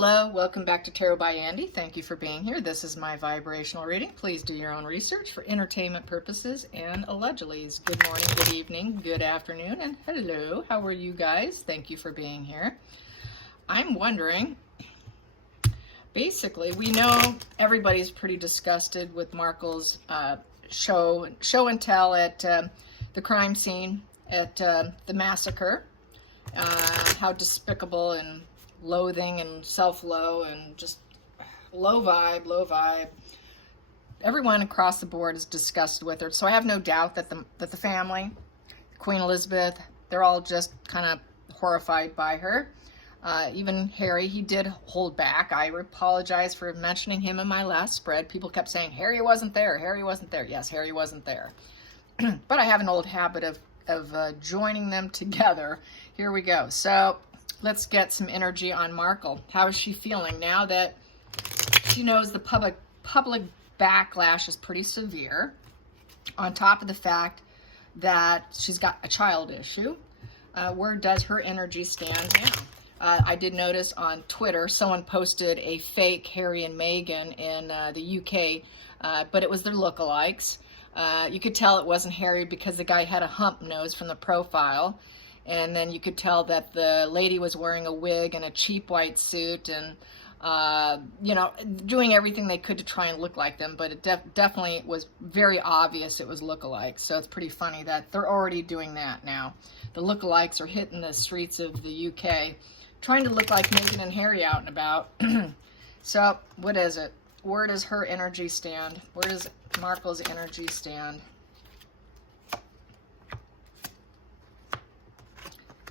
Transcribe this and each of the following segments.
Hello, welcome back to Tarot by Andy. Thank you for being here. This is my vibrational reading. Please do your own research for entertainment purposes and allegedly. Good morning, good evening, good afternoon, and hello. How are you guys? Thank you for being here. I'm wondering, basically, we know everybody's pretty disgusted with Markle's show and tell at the crime scene at the massacre. How despicable and loathing and self-low and just low vibe. Everyone across the board is disgusted with her. So I have no doubt that the family, Queen Elizabeth, they're all just kind of horrified by her. Even Harry, he did hold back. I apologize for mentioning him in my last spread. People kept saying, Harry wasn't there, Harry wasn't there. Yes, Harry wasn't there. But I have an old habit of joining them together. Here we go. So let's get some energy on Markle. How is she feeling now that she knows the public backlash is pretty severe, on top of the fact that she's got a child issue? Where does her energy stand now? I did notice on Twitter someone posted a fake Harry and Meghan in the UK, but it was their lookalikes. You could tell it wasn't Harry because the guy had a hump nose from the profile. And then you could tell that the lady was wearing a wig and a cheap white suit and, you know, doing everything they could to try and look like them. But it definitely was very obvious it was lookalikes. So it's pretty funny that they're already doing that now. The lookalikes are hitting the streets of the UK, trying to look like Meghan and Harry out and about. So what is it? Where does her energy stand? Where does Markle's energy stand?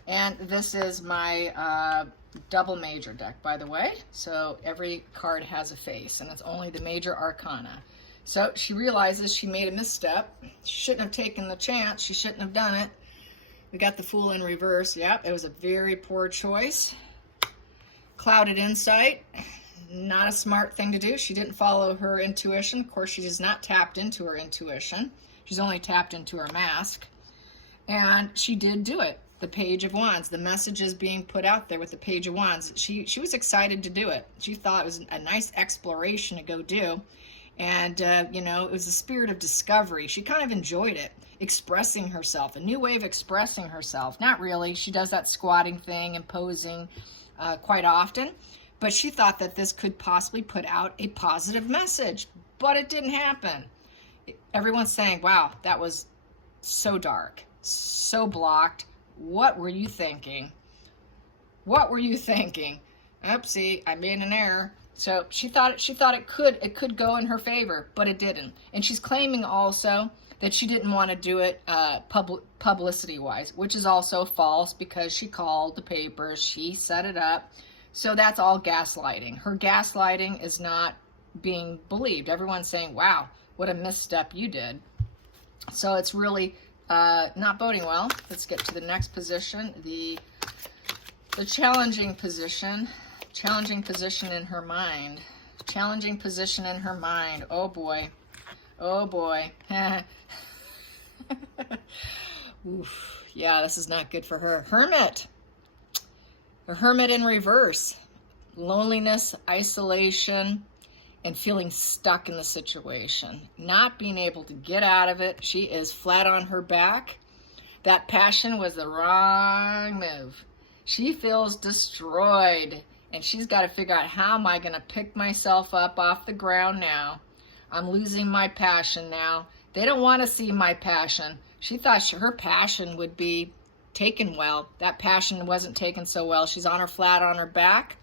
And this is my double major deck, by the way. So every card has a face, and it's only the major arcana. So she realizes she made a misstep. She shouldn't have taken the chance. She shouldn't have done it. We got the Fool in reverse. Yep, it was a very poor choice. Clouded insight. Not a smart thing to do. She didn't follow her intuition. Of course, she has not tapped into her intuition. She's only tapped into her mask. And she did do it. The Page of Wands, the messages being put out there with the Page of Wands. She was excited to do it. She thought it was a nice exploration to go do. And, you know, it was a spirit of discovery. She kind of enjoyed it, expressing herself, a new way of expressing herself. Not really. She does that squatting thing and posing quite often. But she thought that this could possibly put out a positive message. But it didn't happen. Everyone's saying, wow, that was so dark, so blocked. What were you thinking? What were you thinking? Oopsie, I made an error. So she thought it could go in her favor, but it didn't. And she's claiming also that she didn't want to do it publicity-wise, which is also false because she called the papers, she set it up. So that's all gaslighting. Her gaslighting is not being believed. Everyone's saying, wow, what a misstep you did. So it's really not boding well. Let's get to the next position, the challenging position. Challenging position in her mind. Challenging position in her mind. Oh boy. Oh boy. Oof. Yeah, this is not good for her. Hermit. A hermit in reverse. Loneliness, isolation, and feeling stuck in the situation, not being able to get out of it. She is flat on her back. That passion was the wrong move. She feels destroyed, and she's got to figure out, how am I going to pick myself up off the ground now? I'm losing my passion now. They don't want to see my passion. She thought her passion would be taken well. That passion wasn't taken so well. She's on her flat on her back,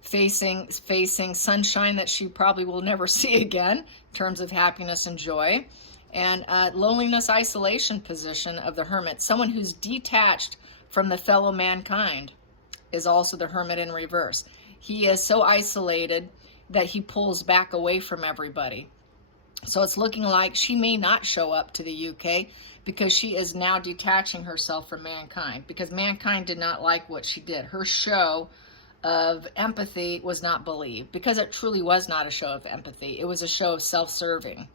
facing sunshine that she probably will never see again in terms of happiness and joy. And loneliness, isolation position of the hermit. Someone who's detached from the fellow mankind is also the hermit in reverse. He is so isolated that he pulls back away from everybody. So it's looking like she may not show up to the UK because she is now detaching herself from mankind, because mankind did not like what she did. Her show of empathy was not believed, because it truly was not a show of empathy. It was a show of self-serving,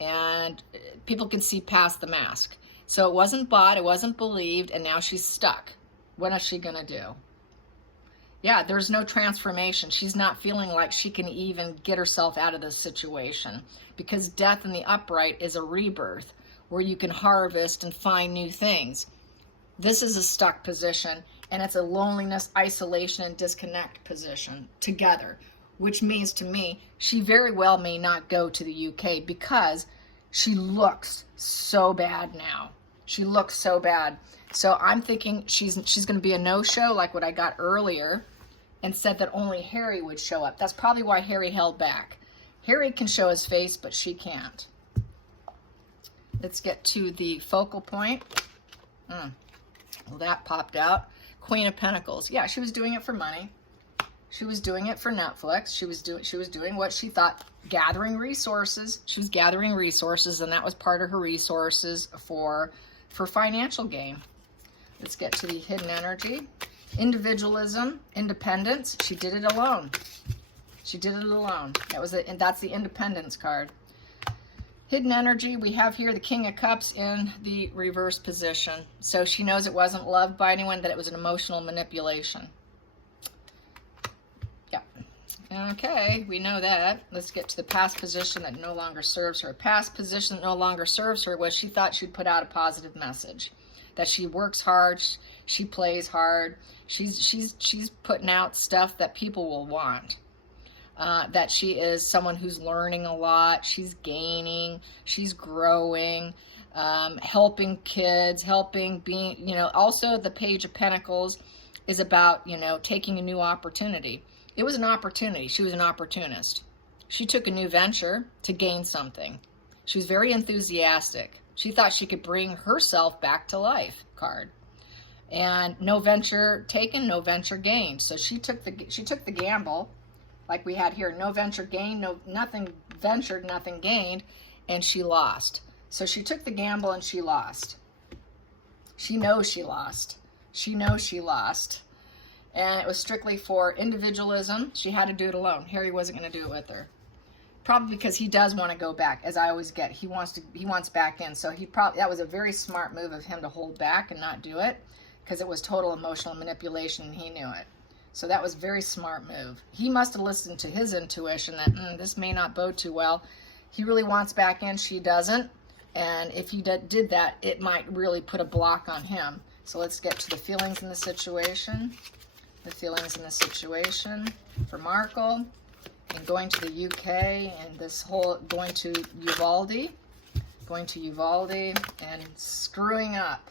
and people can see past the mask. So it wasn't bought, it wasn't believed, and now she's stuck. What is she gonna do? Yeah, there's no transformation. She's not feeling like she can even get herself out of this situation, because death in the upright is a rebirth where you can harvest and find new things. This is a stuck position, and it's a loneliness, isolation, and disconnect position together, which means to me she very well may not go to the UK because she looks so bad now. She looks so bad. So I'm thinking she's going to be a no-show, like what I got earlier, and said that only Harry would show up. That's probably why Harry held back. Harry can show his face, but she can't. Let's get to the focal point. Well, that popped out. Queen of Pentacles. Yeah, she was doing it for money. She was doing it for Netflix. She was doing what she thought, gathering resources. She was gathering resources, and that was part of her resources for financial gain. Let's get to the hidden energy. Individualism, independence. She did it alone. She did it alone. That's the independence card. Hidden energy, we have here the King of Cups in the reverse position. So she knows it wasn't loved by anyone, that it was an emotional manipulation. Yeah. Okay, we know that. Let's get to the past position that no longer serves her. Past position that no longer serves her was she thought she'd put out a positive message. That she works hard, she plays hard, she's putting out stuff that people will want. That she is someone who's learning a lot, she's gaining, she's growing, helping kids, being, also the Page of Pentacles is about, taking a new opportunity. It was an opportunity. She was an opportunist. She took a new venture to gain something. She was very enthusiastic. She thought she could bring herself back to life card. And no venture taken, no venture gained. So she took the gamble, like we had here, no venture gained, nothing ventured, nothing gained, and she lost. So she took the gamble and she lost. She knows she lost. She knows she lost. And it was strictly for individualism. She had to do it alone. Harry wasn't going to do it with her. Probably because he does want to go back, as I always get. He wants back in. So that was a very smart move of him to hold back and not do it, because it was total emotional manipulation and he knew it. So that was a very smart move. He must have listened to his intuition that this may not bode too well. He really wants back in, she doesn't. And if he did that, it might really put a block on him. So let's get to the feelings in the situation. The feelings in the situation for Markle. And going to the UK, and this whole going to Uvalde and screwing up.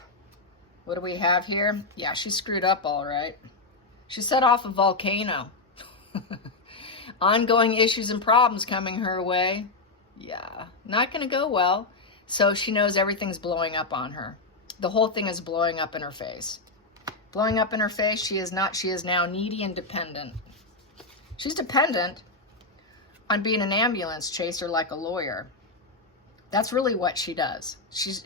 What do we have here? Yeah, she screwed up all right. She set off a volcano. Ongoing issues and problems coming her way. Yeah, not going to go well. So she knows everything's blowing up on her. The whole thing is blowing up in her face. Blowing up in her face. She is now needy and dependent. She's dependent on being an ambulance chaser like a lawyer. That's really what she does.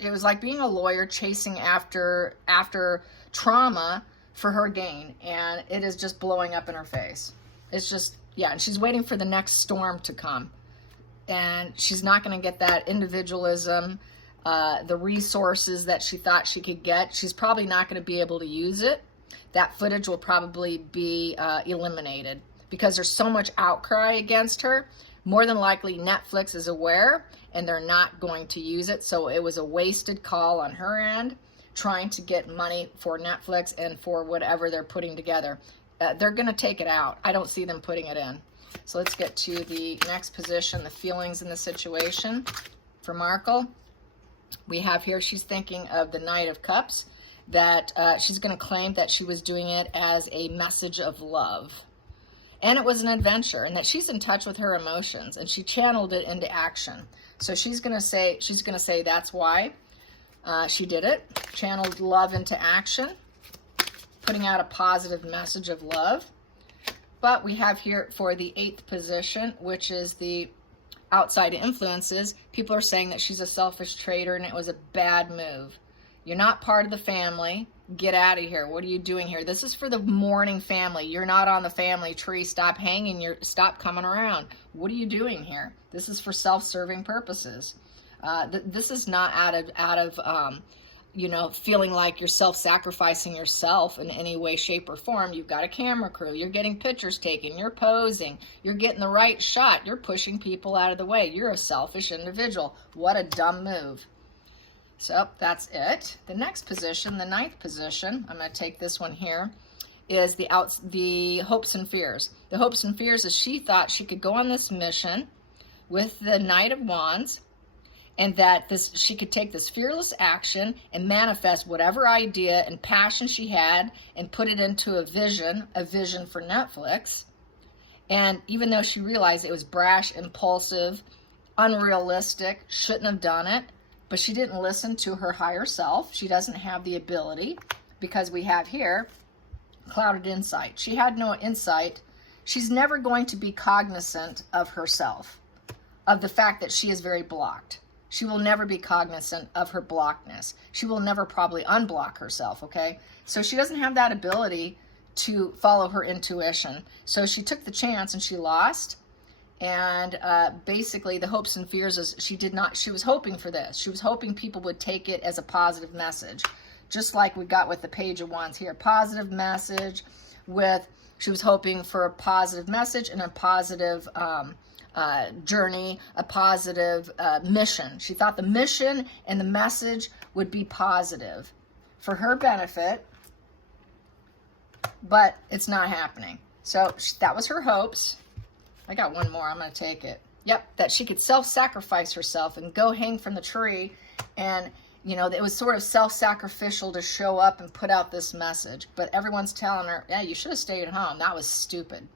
It was like being a lawyer chasing after trauma for her gain, and it is just blowing up in her face. It's just, yeah, and she's waiting for the next storm to come. And she's not going to get that individualism, the resources that she thought she could get. She's probably not going to be able to use it. That footage will probably be eliminated, because there's so much outcry against her. More than likely Netflix is aware and they're not going to use it. So it was a wasted call on her end, trying to get money for Netflix and for whatever they're putting together. They're going to take it out. I don't see them putting it in. So let's get to the next position, the feelings in the situation for Markle. We have here, she's thinking of the Knight of Cups, that she's going to claim that she was doing it as a message of love. And it was an adventure, and that she's in touch with her emotions, and she channeled it into action. So she's going to say that's why she did it. Channeled love into action, putting out a positive message of love. But we have here for the 8th position, which is the outside influences. People are saying that she's a selfish traitor and it was a bad move. You're not part of the family. Get out of here. What are you doing here? This is for the mourning family. You're not on the family tree. Stop hanging. Stop coming around. What are you doing here? This is for self-serving purposes. This is not out of you know, feeling like you're self-sacrificing yourself in any way, shape, or form. You've got a camera crew. You're getting pictures taken. You're posing. You're getting the right shot. You're pushing people out of the way. You're a selfish individual. What a dumb move. So that's it. The next position, the 9th position, I'm going to take this one here, is the hopes and fears. The hopes and fears is she thought she could go on this mission with the Knight of Wands, and that she could take this fearless action and manifest whatever idea and passion she had and put it into a vision for Netflix. And even though she realized it was brash, impulsive, unrealistic, shouldn't have done it, but she didn't listen to her higher self. She doesn't have the ability, because we have here clouded insight. She had no insight. She's never going to be cognizant of herself, of the fact that she is very blocked. She will never be cognizant of her blockedness. She will never probably unblock herself, okay? So she doesn't have that ability to follow her intuition. So she took the chance and she lost. And basically the hopes and fears is she was hoping for this. She was hoping people would take it as a positive message. Just like we got with the Page of Wands here. Positive message she was hoping for a positive message and a positive journey, a positive mission. She thought the mission and the message would be positive for her benefit, but it's not happening. So that was her hopes. I got one more. I'm going to take it. Yep, that she could self-sacrifice herself and go hang from the tree. And, you know, it was sort of self-sacrificial to show up and put out this message. But everyone's telling her, yeah, you should have stayed at home. That was stupid.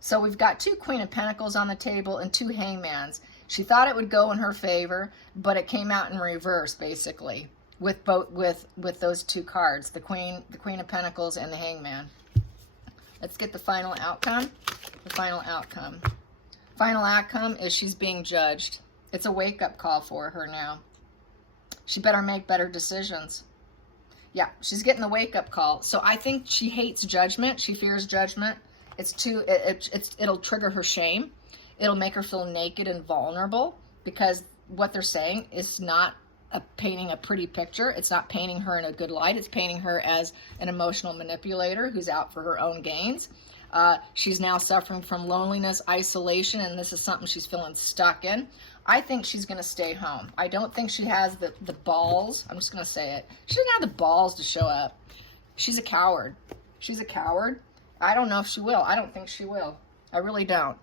So we've got 2 Queen of Pentacles on the table and 2 Hangmans. She thought it would go in her favor, but it came out in reverse, basically, with those 2 cards, the Queen of Pentacles and the Hangman. Let's get the final outcome. The final outcome. Final outcome is she's being judged. It's a wake-up call for her now. She better make better decisions. Yeah, she's getting the wake-up call. So I think she hates judgment. She fears judgment. It'll trigger her shame. It'll make her feel naked and vulnerable, because what they're saying is not painting a pretty picture. It's not painting her in a good light. It's painting her as an emotional manipulator who's out for her own gains. She's now suffering from loneliness, isolation, and this is something she's feeling stuck in. I think she's going to stay home. I don't think she has the balls. I'm just going to say it. She doesn't have the balls to show up. She's a coward. She's a coward. I don't know if she will. I don't think she will. I really don't.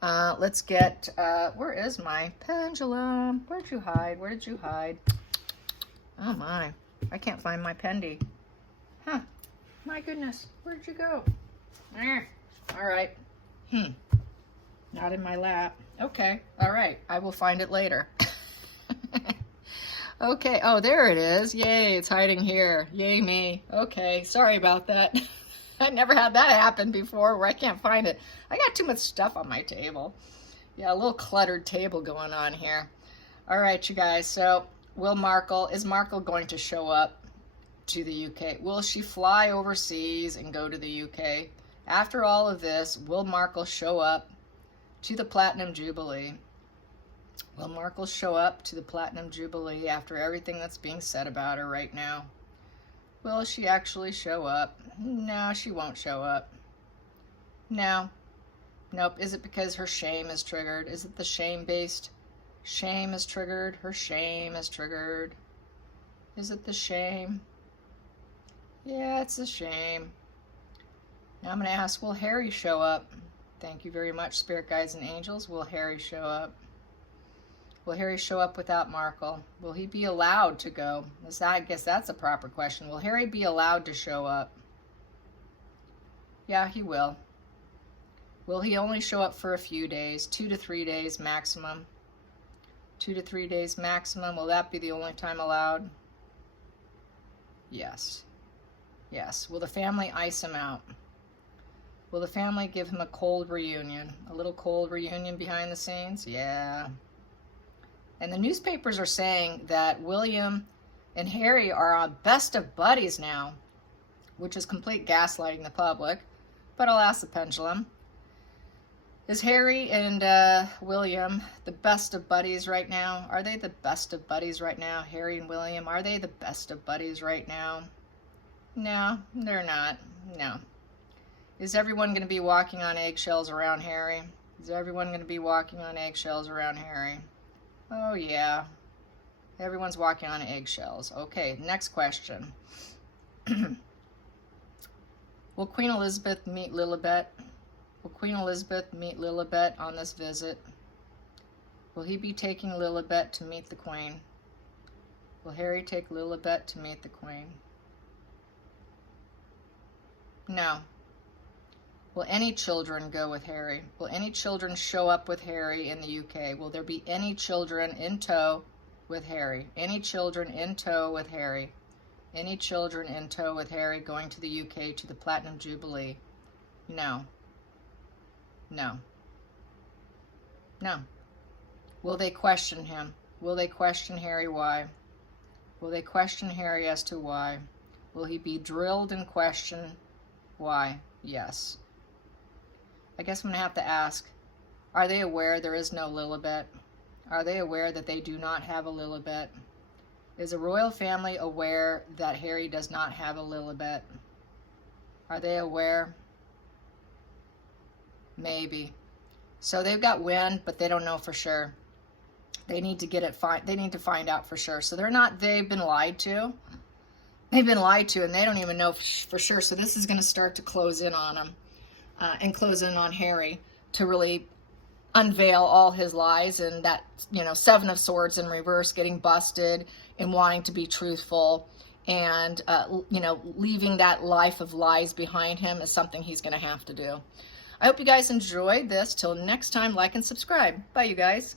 Let's get, where is my pendulum? Where'd you hide? Where did you hide? Oh my, I can't find my pendy. Huh, my goodness, where'd you go? All right, not in my lap. Okay, all right, I will find it later. Okay, oh, there it is. Yay, it's hiding here. Yay me. Okay, sorry about that. I never had that happen before where I can't find it. I got too much stuff on my table. Yeah, a little cluttered table going on here. All right, you guys. So is Markle going to show up to the UK? Will she fly overseas and go to the UK? After all of this, will Markle show up to the Platinum Jubilee? Will Markle show up to the Platinum Jubilee after everything that's being said about her right now? Will she actually show up? No, she won't show up. No. Nope. Is it because her shame is triggered? Is it the shame-based? Shame is triggered. Her shame is triggered. Is it the shame? Yeah, it's a shame. Now I'm going to ask, will Harry show up? Thank you very much, Spirit Guides and Angels. Will Harry show up? Will Harry show up without Markle? Will he be allowed to go? I guess that's a proper question. Will Harry be allowed to show up? Yeah, he will. Will he only show up for a few days? 2 to 3 days maximum. 2 to 3 days maximum. Will that be the only time allowed? Yes. Yes. Will the family ice him out? Will the family give him a cold reunion? A little cold reunion behind the scenes? Yeah. And the newspapers are saying that William and Harry are best of buddies now, which is complete gaslighting the public. But I'll ask the pendulum. Is Harry and William the best of buddies right now? Are they the best of buddies right now? Harry and William, are they the best of buddies right now? No, they're not. No. Is everyone going to be walking on eggshells around Harry? Is everyone going to be walking on eggshells around Harry? Oh, yeah. Everyone's walking on eggshells. Okay, next question. Will Queen Elizabeth meet Lilibet? Will Queen Elizabeth meet Lilibet on this visit? Will he be taking Lilibet to meet the Queen? Will Harry take Lilibet to meet the Queen? No. Will any children go with Harry? Will any children show up with Harry in the UK? Will there be any children in tow with Harry? Any children in tow with Harry? Any children in tow with Harry going to the UK to the Platinum Jubilee? No. No. No. Will they question him? Will they question Harry why? Will they question Harry as to why? Will he be drilled and questioned why? Yes. I guess I'm going to have to ask, are they aware there is no Lilibet? Are they aware that they do not have a Lilibet? Is the royal family aware that Harry does not have a Lilibet? Are they aware? Maybe. So they've got wind, but they don't know for sure. They need to get it. They need to find out for sure. So they're not. They've been lied to. They've been lied to, and they don't even know for sure. So this is going to start to close in on them, and close in on Harry to really unveil all his lies, and that, you know, Seven of Swords in reverse, getting busted and wanting to be truthful, and you know, leaving that life of lies behind him is something he's going to have to do. I hope you guys enjoyed this. Till next time, like and subscribe. Bye, you guys.